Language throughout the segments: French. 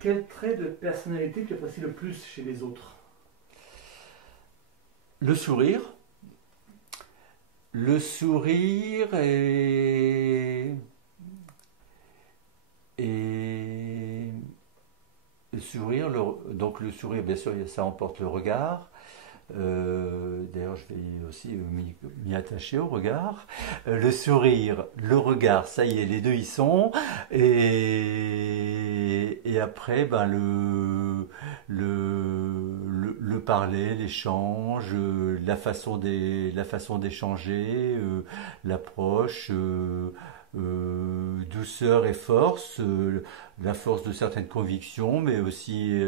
Quel trait de personnalité tu apprécies le plus chez les autres? Le sourire. Le sourire et le sourire, donc le sourire, bien sûr, ça emporte le regard. D'ailleurs, je vais aussi m'y attacher au regard. Le sourire, le regard, ça y est, les deux y sont. Et après, ben, le parler, l'échange, la façon d'échanger, l'approche, douceur et force, la force de certaines convictions, mais aussi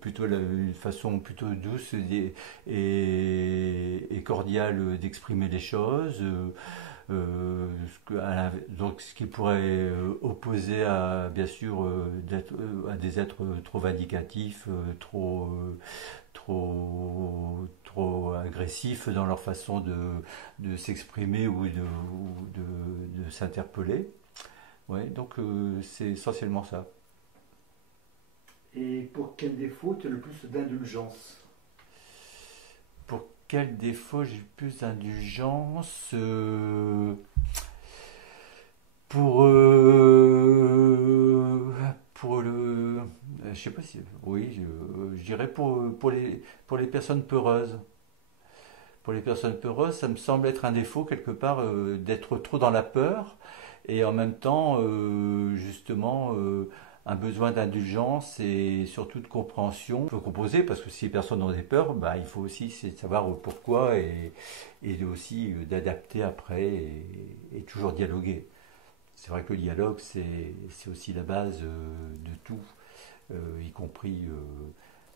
plutôt une façon plutôt douce et cordiale d'exprimer les choses. Donc ce qui pourrait opposer à bien sûr à des êtres trop vindicatifs, trop agressifs dans leur façon de s'exprimer ou de s'interpeller. Ouais, donc c'est essentiellement ça. Et pour quel défaut tu as le plus d'indulgence? Pour quel défaut j'ai le plus d'indulgence pour pour le je sais pas si oui je dirais pour les personnes peureuses. Pour les personnes peureuses, ça me semble être un défaut quelque part d'être trop dans la peur et en même temps justement un besoin d'indulgence et surtout de compréhension. Il faut composer parce que si les personnes ont des peurs, bah, il faut aussi savoir pourquoi et aussi d'adapter après et toujours dialoguer. C'est vrai que le dialogue, c'est aussi la base de tout, y compris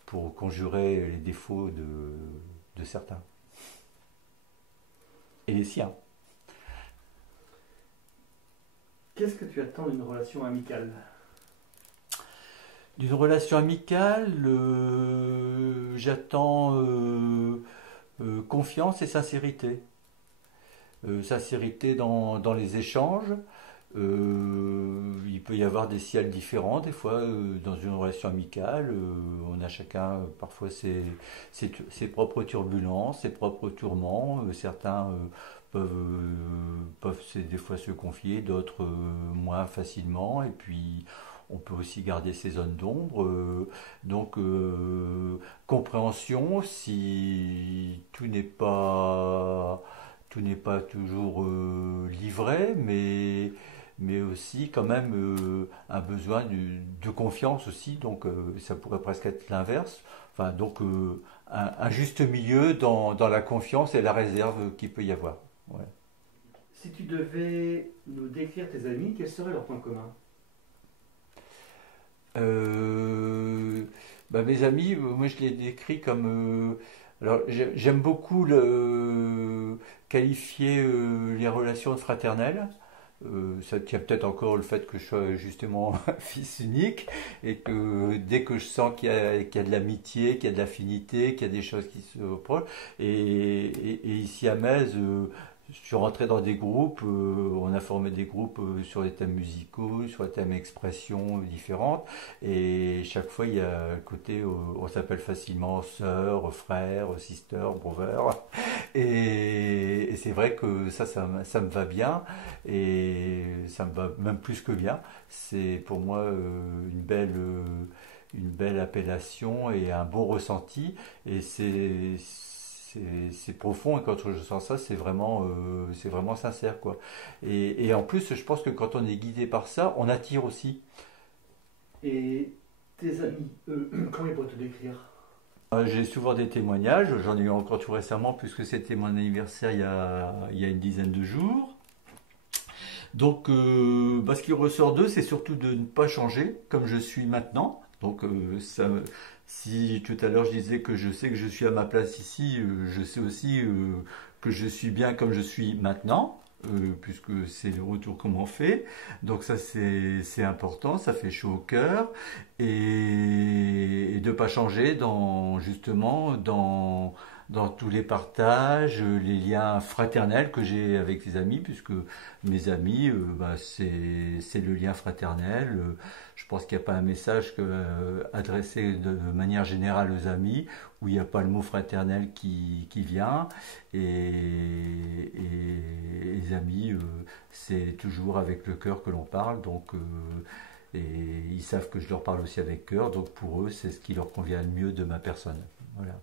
pour conjurer les défauts de certains. Et les siens. Qu'est-ce que tu attends d'une relation amicale? D'une relation amicale, j'attends confiance et sincérité. Sincérité dans les échanges. Il peut y avoir des ciels différents des fois dans une relation amicale. On a chacun parfois ses propres turbulences, ses propres tourments. Certains peuvent des fois se confier, d'autres moins facilement. Et puis on peut aussi garder ses zones d'ombre. Donc compréhension si tout n'est pas toujours livré, mais aussi quand même un besoin de confiance aussi, donc ça pourrait presque être l'inverse. Enfin, donc un juste milieu dans la confiance et la réserve qu'il peut y avoir. Ouais. Si tu devais nous décrire tes amis, quels seraient leurs points communs? Euh, Mes amis, moi je les décris comme... alors j'aime beaucoup qualifier les relations de fraternelles. Ça tient peut-être encore le fait que je sois justement un fils unique et que dès que je sens qu'il y a de l'amitié, qu'il y a de l'affinité, qu'il y a des choses qui se reprochent, et ici à Metz, je suis rentré dans des groupes, on a formé des groupes sur des thèmes musicaux, sur des thèmes expressions différentes, et chaque fois il y a un côté, on s'appelle facilement sœur, frère, sister, brother, et c'est vrai que ça me va bien, et ça me va même plus que bien. C'est pour moi une belle appellation et un bon ressenti, et c'est profond et quand je sens ça c'est vraiment sincère quoi. Et en plus je pense que quand on est guidé par ça on attire aussi. Et tes amis, eux, comment ils pourraient te décrire? J'ai souvent des témoignages, j'en ai eu encore tout récemment puisque c'était mon anniversaire il y a une dizaine de jours. Donc ce qui ressort d'eux c'est surtout de ne pas changer comme je suis maintenant. Donc si tout à l'heure je disais que je sais que je suis à ma place ici, je sais aussi que je suis bien comme je suis maintenant, puisque c'est le retour qu'on m'en fait. Donc ça c'est important, ça fait chaud au cœur. Et de ne pas changer justement dans tous les partages, les liens fraternels que j'ai avec les amis, puisque mes amis, c'est le lien fraternel. Je pense qu'il n'y a pas un message adressé de manière générale aux amis où il n'y a pas le mot fraternel qui vient. Et les amis, c'est toujours avec le cœur que l'on parle. Et ils savent que je leur parle aussi avec cœur. Donc pour eux, c'est ce qui leur convient le mieux de ma personne. Voilà.